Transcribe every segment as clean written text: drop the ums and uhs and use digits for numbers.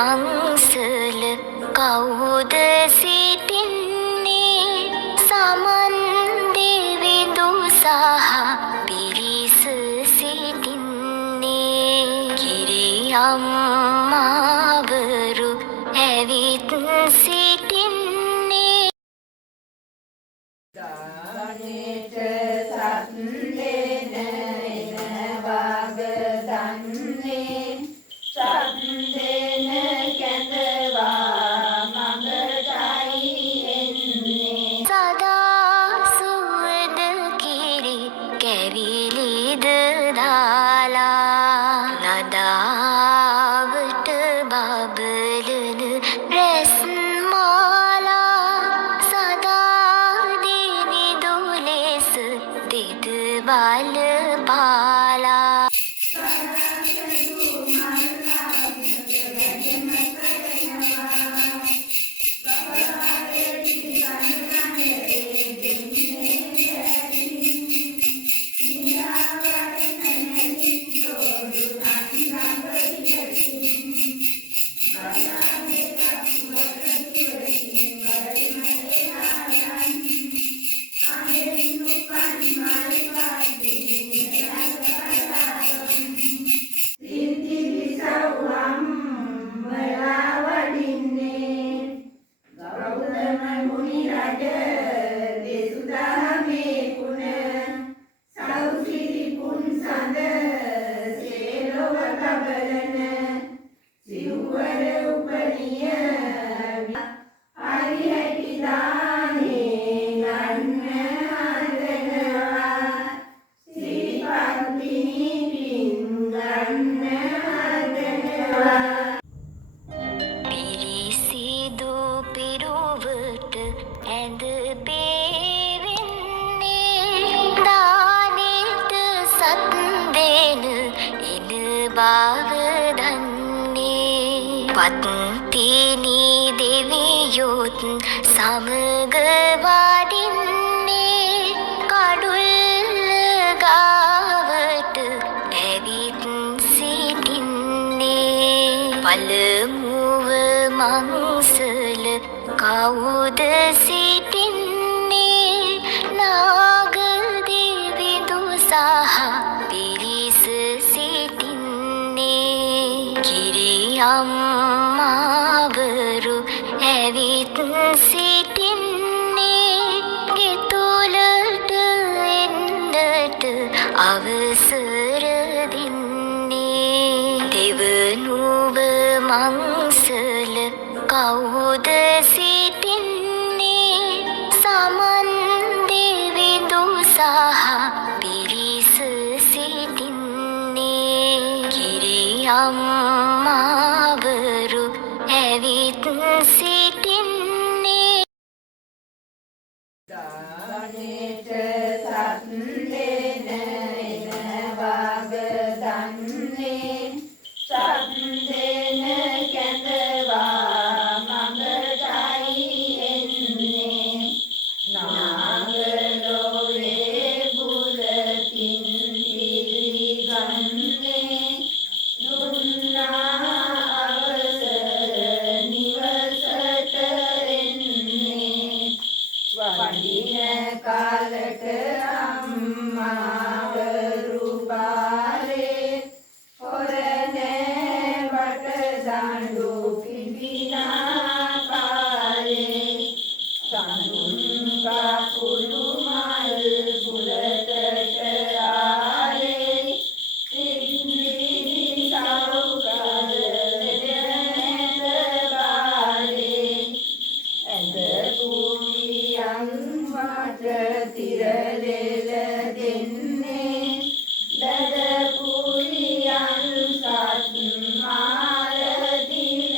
මංසල කවුද සිටින්නේ සමන් දෙවිඳු සහ පිරිස සිටින්නේ කිරියම්මාවරු ඇවිත් සිටින්නේ දානෙට සත් දෙන එන වග දන්නේ සත් දෙන කැඳවා මඟටයි එන්නේ සදා සුවද කිරි කැවිලිද දාලා නදාවට බබලන රැස් මාලා සදා දිනිදු ලෙස දෙද බල පාලා පිරිසිදු පිරුවට ඇඳ පේවෙන්නේ දානෙට සත් දෙන එන බව දන්නේ පත්තිනි දෙවියොත් සමග වඩින්නේ කඩුල්ල ගාවට ඇවිත් සිටින්නේ පළමුව මංසල කවුද සිටින්නේ නාග දෙවිඳු සහ පිරිස සිටින්නේ කිරියම්මාවරු ඇවිත් සිටින්නේ ගෙතුලට එන්නට අවසර දෙන්නේ දෙවනුව මංසල කවුද සිටින්නේ සමන් දෙවිඳු සහ පිරිස සිටින්නේ කිරියම්මාවරු ඇවිත් සිටින්නේ දානෙට සත් දෙන එන වග දන්නේ සත් දෙන කැඳවා මඟටයි එන්නේ නාගලෝවේ බුලතින් පිළිගන්නේ දුන්නා අවසර නිවසට එන්නේ වඩින කාලට අම්මාවරු බාලේ හොරනේ වට දඬු පිපිනා කාලේ සනුන් කපුළු මල් බුලතට ආලේ සින්දිරි සෞකල් දෙනත බාලේ ඇඳ කුමියන් වට තිරලෙල දෙන්නේ දද කුලියන් සත් මාල දින්නේ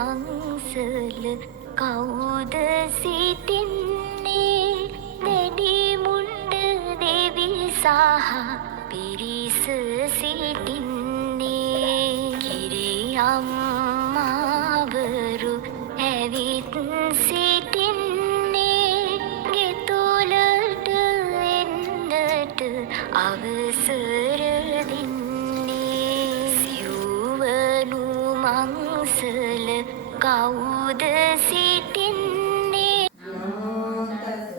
මංසල කවුද සිටින්නේ වැඩි මුණ්ඩ දෙවි සහ පිරිස සිටින්නේ කිරියම්මාවරු ඇවිත් සිටින්නේ ගෙතුලට එන්නට අවසර දෙන්නේ සිව්වනු මංසල කවුද සිටින්නේ නමෝ තස්ස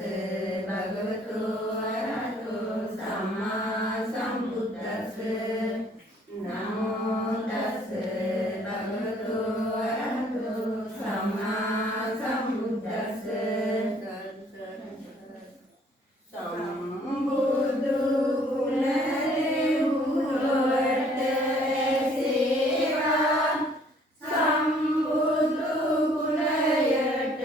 භගවතු වරහතෝ සම්මා සම්බුද්දස්ස නමෝ තස්ස භගවතු වරහතෝ සම්මා සම්බුද්දස්ස සම්බුදු ගුණේ උරවට සේවා සම්බුදු ගුණයට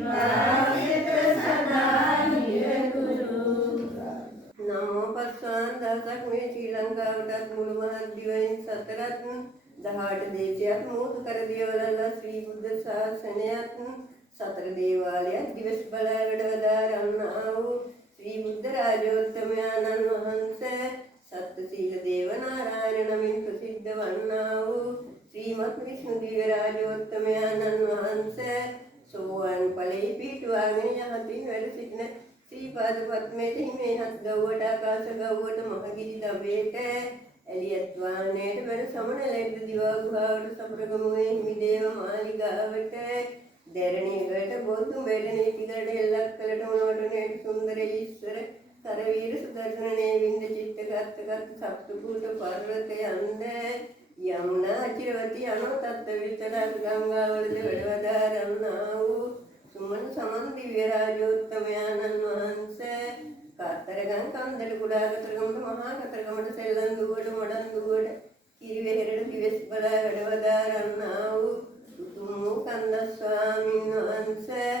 වාසිත සදා නිරතුරු. නමෝ පස්වාන් දවසක් මේ ශ්‍රී ලංකාවටත් මුළු මහත් දිවයින් සතරත් 18 දේශයක් මෝතු කර දියවලල්ල ශ්‍රී බුද්ධ ශාසනයත් සතර දේවාලයක් දිවස් බලා වැඩවදාරන්නා වූ ශ්‍රී බුද්ධ රාජෝත්තමයන්න් වහන්සේ සත්‍ය සීල දේව නාරායණ නමින් ප්‍රසිද්ධ වන්නා වූ ශ්‍රීමත් විෂ්ණු දිව්‍ය රාජෝත්තමයන්න් වහන්සේ සෝවාන් ඵලයේ පිහිටුවාගෙන යහතින් වැඩ සිටින ශ්‍රී පාද පද්මයේ හිමේහත් ගව්වට ආකාශ ගව්වට මහගිරි දඹේට එළියත් වාහනයට වෙන සමනලෙද්ද දිවා ගුහාවට සපරගමුවේ හිමිදේව මාලිගාවට දැරණියකට බොදු මෙඩනේ පිටරට එල්ලක් කළට මොනවටනේ සුන්දර ඊශ්වර කරවීර සුදර්ශනනේ වින්ද චිත්තගතගත සප්තකූට පර්වතය යන්න යමුනා චිරවති අනෝතත් විතරක් ගංගාවලද වැඩවදාරන්නා වූ සුමන සමන් දිව්‍ය රාජෝත්තමයන්න් වහන්සේ කාතරගම් කන්දල කුඩා කතරගමට මහා කතරගමට සෙල්ලම් දුවට මඩන් දුවට කිරිවෙහෙරට දිවස් බලා වැඩවදාරන්නා වූ උතුම් වූ කන්ද ස්වාමීන් වහන්සේ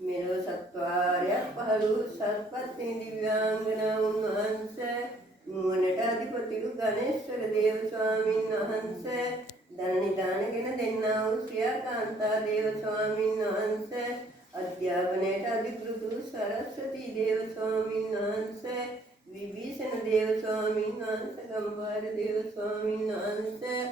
මෙලොව සත්වාරයක් පහළ වූ සත්පත්නි දිව්‍යාංගනාවුන් වහන්සේ නුවණට අධිපති වූ ගණේශ්වර දේව ස්වාමීන් වහන්සේ ධන නිදානගෙන දෙන්නා වූ ශ්‍රියාකාන්තා දේව ස්වාමීන් වහන්සේ අධ්‍යාපනයට අධිකෘත වූ සරස්වතී දේව ස්වාමීන් වහන්සේ විභීෂණ දේව ස්වාමීන් වහන්සේ ගම්භාර දේව ස්වාමීන් වහන්සේ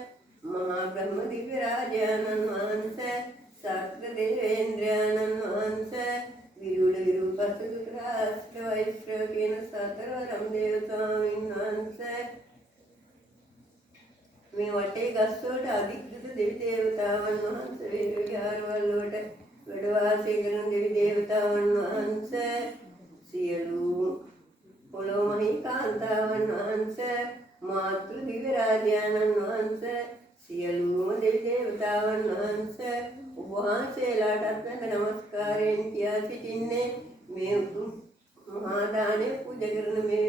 මහා බ්‍රහ්ම දිව්‍ය රාජානන් වහන්සේ සක්‍ර දේවේන්ද්‍රයන්න් වහන්සේ විරුඩ විරූපස්ස දුරාස්ත්‍ර වෛශ්‍රව කියන සතරවරම් දේව ස්වාමීන් වහන්සේ මේ වටේ ගස්වලට අධිකෘත දෙවි දේවතාවුන් වහන්සේ වේද විහාරවල වලට වැඩ වාසය කරන දෙවි දේවතාවුන් වහන්සේ සියලු පොළොව මහී කාන්තාවන් වහන්සේ මාතෘ දිව්‍ය රාජානන් වහන්සේ සියලුම දෙවි දේවතාවුන් වහන්සේ ඔබ වහන්සේලාටත් නමස්කාරයෙන් කියා සිටින්නේ මේ උතුම් මහා දානය පූජා කරන මේ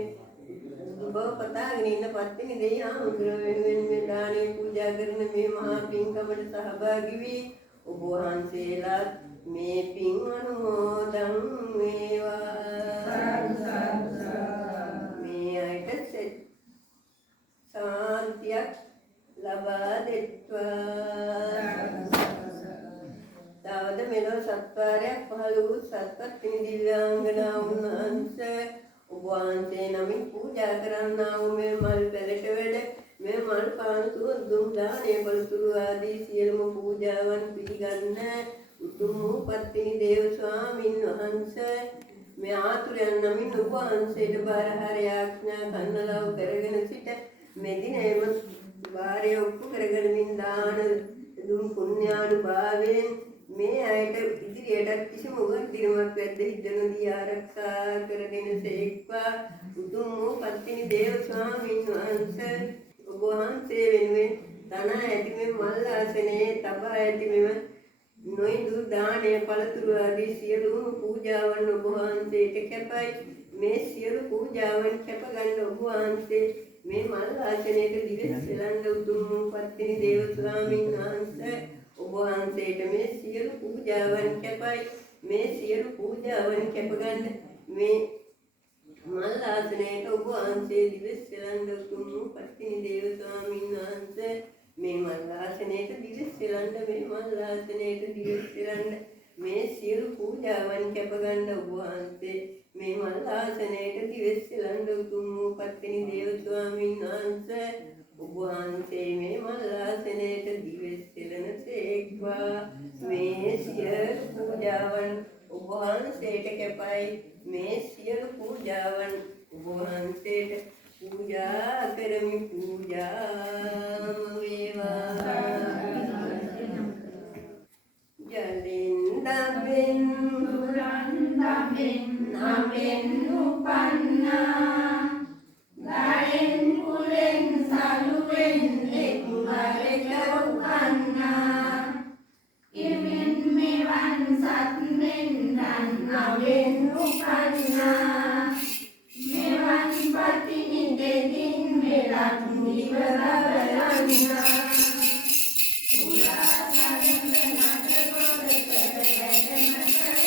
ඔබ පතාගෙන ඉන්න පත්තිනි දෙවියන් වෙනුවෙන් මේ දානය පූජා කරන මේ මහා පින්කමට සහභාගී වී ඔබ වහන්සේලාත් මේ පින් අනුමෝදන් වේවා. මේ අයට සාන්තියක් ලබා දෙත්වා. තවද මෙලොව සත්කාරයක් පහළ වූ සත්පත්නි දිව්‍යාංගනාවුන් වහන්සේ ඔබ වහන්සේ නමින් පූජා කරන්නා වූ මේ මල් පැලට වැඩ මේ මල් පාන්තුව දුම් දානේ බලතුරු ආදී සියලුම පූජාවන් පිළිගන්න උතුම් වූ පත්තිනි දේව ස්වාමින් වහන්සේ මේ ආතුරයන් නමින් ඔබ වහන්සේට බාරහාර යාඥා කන්නලව කරගෙන සිට මෙදිනෙම වාරය ඔප්පු කරගෙන මින් දාන දුම් පුණ්‍යානුභාවයෙන් මේ අයට ඉදිරියටත් කිසිම උගත්දිනමක් වැද්ද හිතනදී ආරක්ෂා කරගෙන සේක්වා උතුම් වූ පත්තිනි දේව ස්වාමින් වහන්සේ ඔබ වහන්සේ වෙනුවෙන් තනා ඇති මෙම මල් ආසනයේ තබා ඇති මෙම නොයිදු දානය පළතුරු ආදී සියලුම පූජාවන් ඔබ වහන්සේට කැපයි. මේ සියලු පූජාවන් කැප ගන්න ඔබ වහන්සේ මේ මල් ආසනයට දිවස් සෙලන්න උතුම් වූ පත්තිනි දේව ස්වාමින් වහන්සේ ඔබ වහන්සේට මේ සියලු පූජාවන් කැපයි. මේ සියලු පූජාවන් කැප ගන්න මේ මල් ආසනයට ඔබ වහන්සේ දිවස් සෙලන්න උතුම් වූ පත්තිනි දේව ස්වාමින් වහන්සේ මේ මල් ආසනයට දිවස් සෙලන්න මේ මල් ආසනයට දිවස් සෙලන්න මේ සියලු පූජාවන් කැප ගන්න ඔබ වහන්සේ මේ මල් ආසනයට දිවස් සෙලන්න උතුම් වූ පත්තිනි දේව ස්වාමින් වහන්සේ ඔබ වහන්සේ මේ මල් ආසනයට දිවස් සෙලන සේක්වා. මේ සියලු පූජාවන් ඔබ වහන්සේට කැපයි. මේ සියලු පූජාවන් ඔබ වහන්සේට පූජා කරමි. පූජාම වේවා. ජලෙන් දබෙන් පුරන් දබෙන් නබෙන් උපන්නා ගයෙන් කුලෙන් සලුවෙන් එක් වරක උපන්නා ඉමින් මෙවන් සත්නෙන් දන් නබෙන් උපන්නා මෙවන් පතිනි දෙදින් මෙලක් නිවරවලන්නා පුරා සරණ නග කොරකට වැඩම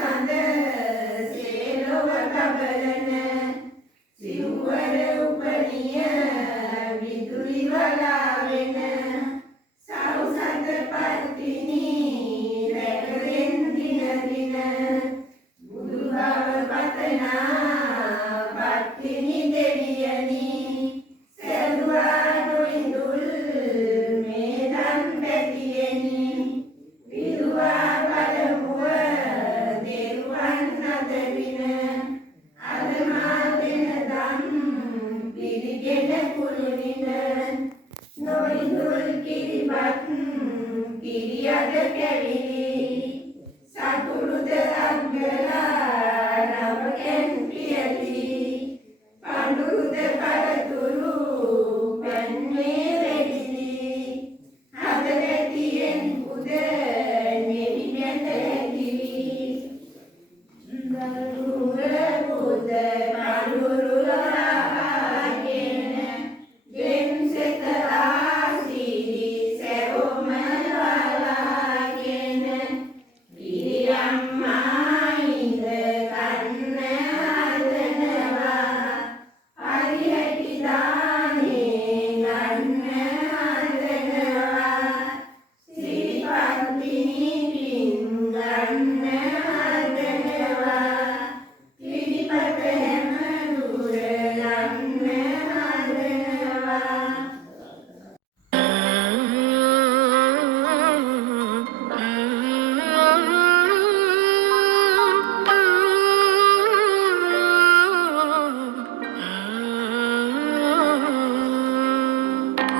සඳ සේලොව බබලන සිව්වර උපනිය විදුලි වලාවෙන සෞසත පත්තිනි රැකෙන් දින දින බුදු බව පතනා පත්තිනි දෙවියනි සැලුවා නොඉඳුල් මේදන් පැතියෙනි විදුවා බලමුව දෙරුවන් අදවින අදමා දෙන දම් පිළිගෙන කුළුනින නොඉඳුල් කිරිබත් කිරියද කැවිලි සතුරුද අංගලා නවකෙන් පියලි පඳුරුද පළතුරු පැන්නේ රෙදිලි හදවැතියෙන් පුද නෙවි මැද ඇතිලි දරුර පුද පඳුරු ලලාගෙන ගෙන් සෙත ආසිරි සැවොම වලාගෙන පිරියම්මා ඉඳ කන්න හදනවා හරිහැටි දානේ ගන්න හදනවා සිරිපත්තිනි පින් ගන්න හදනවා පිළිපත හැම දුර යන්න හදනවා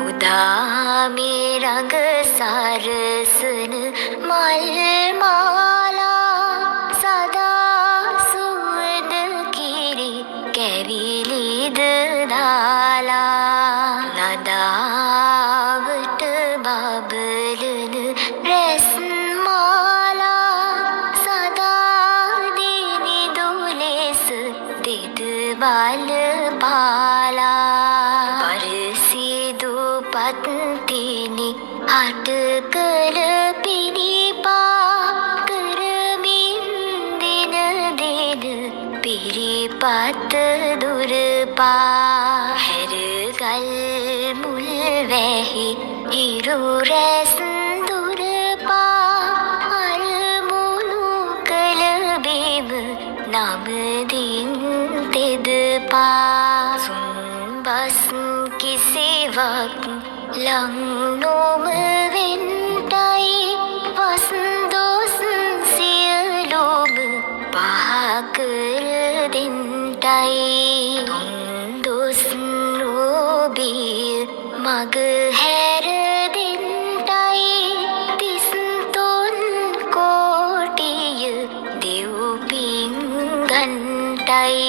උදා මේ රඟ සරසන මල් මාලා සදා සුවඳ කිරි කැවිලිද දාලා නදාවට බබලන රැස් මාලා සදා දිනිදු ලෙස දෙද බල පාලා පරසිදු පත්තිනි හට කළ පිරිපා කරමින් දින දින පිරිපත් දුරපා හැරගල් මුල් වැහි ඉරු රැස් දුරපා අරමුණු කළ බිම නමදින් තෙදපා සුන්බස් කිසිවක් ලං නොම වෙන්ටයි වස්දොස් සියලුම පහකර දෙන්ටයි තුන්දොස් නොබිය මග හැර දෙන්ටයි තිස්තොන් කෝටිය දෙව්පින් ගන්ටයි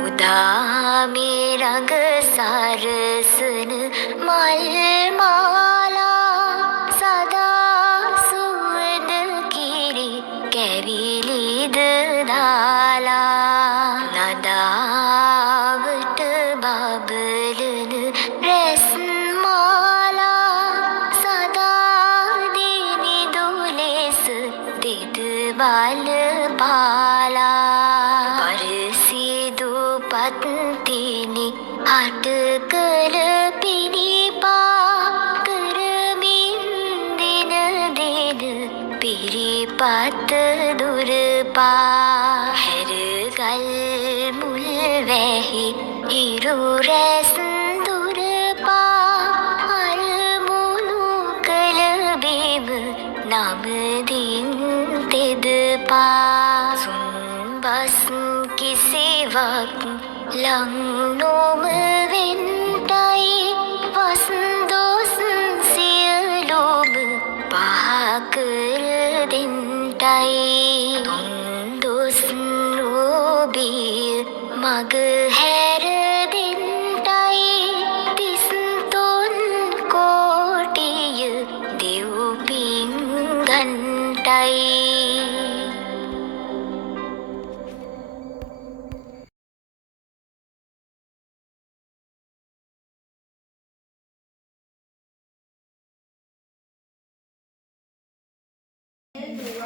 උදා මේ රඟ සරසන මල් මාලා සදා සුවඳ කිරි කැවිලිද දාලා නදාවට බබලන රැස් මාලා සදා දිනිදු ලෙස දෙද බල පාලා පරසිදු පත්තිනි හට කළ පිරිපා කරමින් දින දින පිරිපත් දුරපා හැරගල් මුල් වැහි ඉරු රැස් දුරපා අරමුණු කළ බිම නමදින් තෙදපා සුන්බස් කිසිවක් ලං නොම වෙන්ටයි වස්දොස් සියලුම පහකර දෙන්ටයි තුන්දොස් නොබිය මග හැර දෙන්ටයි තිස්තොන් කෝටිය දෙව්පින් ගන්ටයි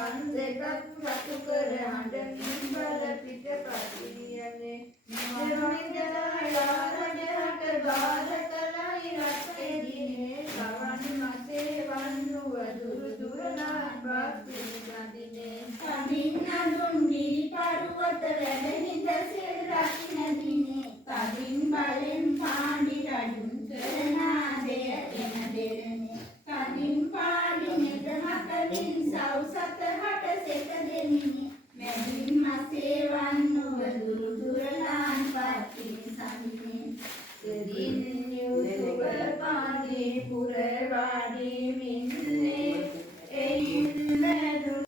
වන් දෙකක් රතු කර හඬමින් බල පිට පතියනේ නිර්විද්‍යාලා රජහට බාර කලයි රටෙදිනේ සවන් මසේ වන්නු වදුරු දුරනාන් බාපිරිගදිනේ කමින් අඳුන් ගිරි පරුවත වැඩ හිඳ සිල් රකින්න දිනේ කමින් බලෙන් පාණ්ඩි රජුන් කරන ආදය එන දෙරනේ කමින් පාඩි නෙද හතලින් සව් සත හට සෙත දෙමිනි මැදින් මසේ වන්නු වදුරු දුරලාන් පත්තිනි සමිනේ සදින් යුතුව පාඩි පුර වාඩි මින්නේ එයින් මැදුන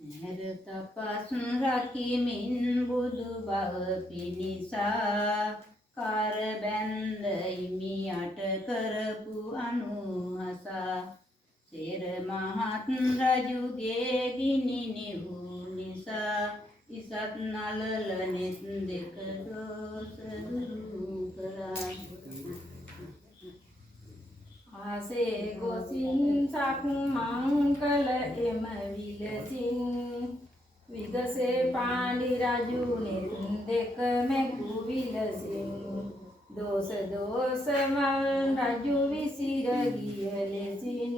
නැර තපස් රකිමින් බුදු බව පිණිසා කර බැන්ද හිමියට කරපු අනුහසා සේර මහත් රජුගේ ගිනි නිවූ නිසා ඉසත් නලල නෙත් දෙක දෝස දුරු කළා ආසේ ගොසින් සක්මන් කළ එම විලසින් විගසේ පාණ්ඩි රජු නෙත් දෙක මැකු විලසින් දෝස මල් රජු විසිර ගිය ලෙසින්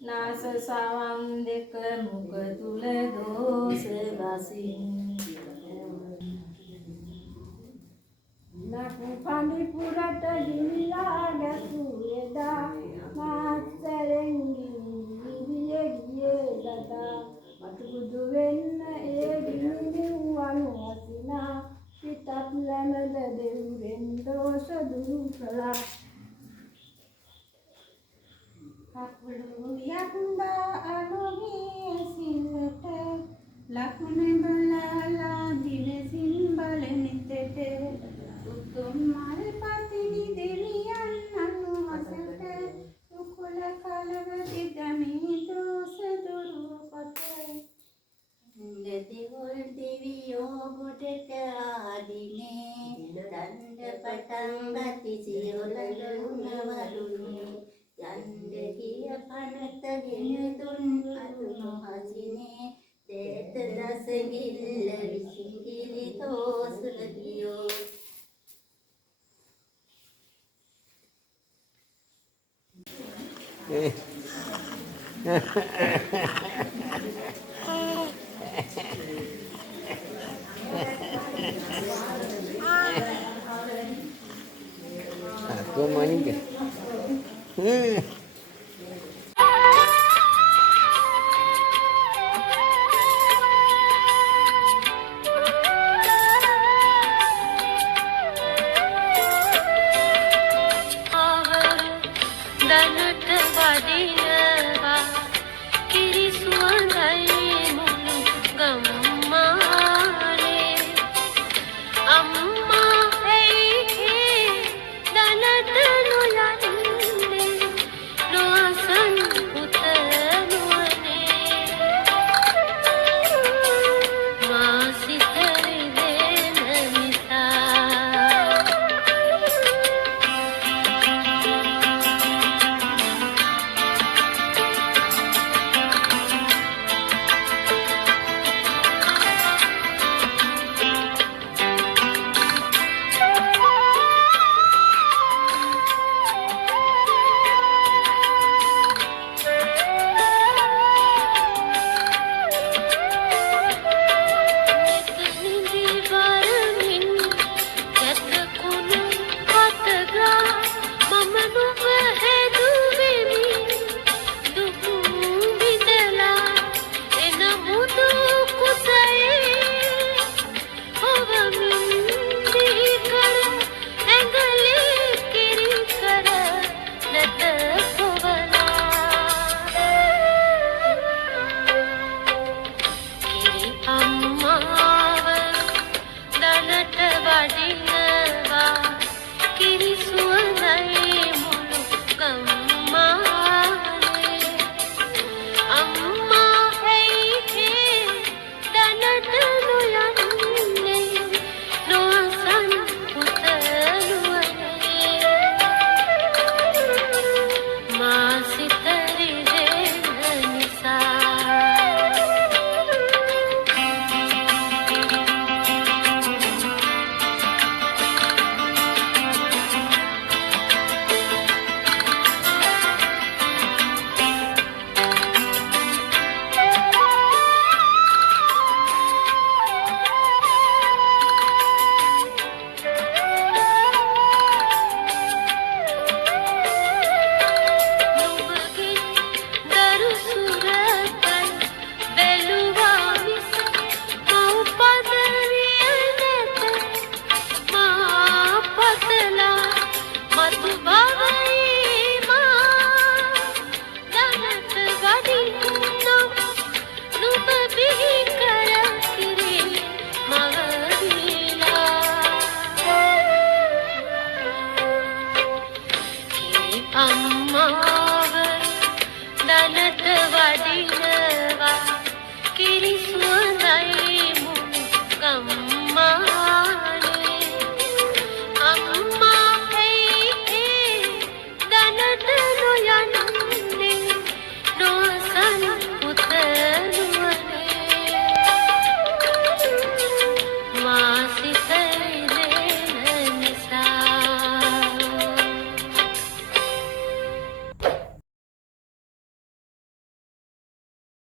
නාස සවන් දෙක මුඛ තුල දෝස වසින් ලකු පාණ්ඩි පුරට ගිහිලා ගැසුවේදා මාත්තරෙන් ගියේ දදා මතුබුදු වෙන්න ඒ ගිනි වනු වසිනා පිටත් ලැමද දෙව්රෙන් දෝෂ දුරු කළා කකුළු යක්දා අනුගේ සිල්ලට ලකුණ බලලා දිනසින් බලනිතට උතුම් මල් පතිනි දෙවියන් අනුහසට උකුල කලව දිගමී දෝෂ දුරු කොට දෙවිවල් දෙවියෝ ගොඩට ආදිනේ දණ්ඩ පටන් ගති සියොලලුන වරුනේ යන්න ගිය පනත ගෙන දුන් අතුණු හසිනේ දේත දස ගිල්ල විසිකිලි තෝසල ගියෝ Aku mau ni ke?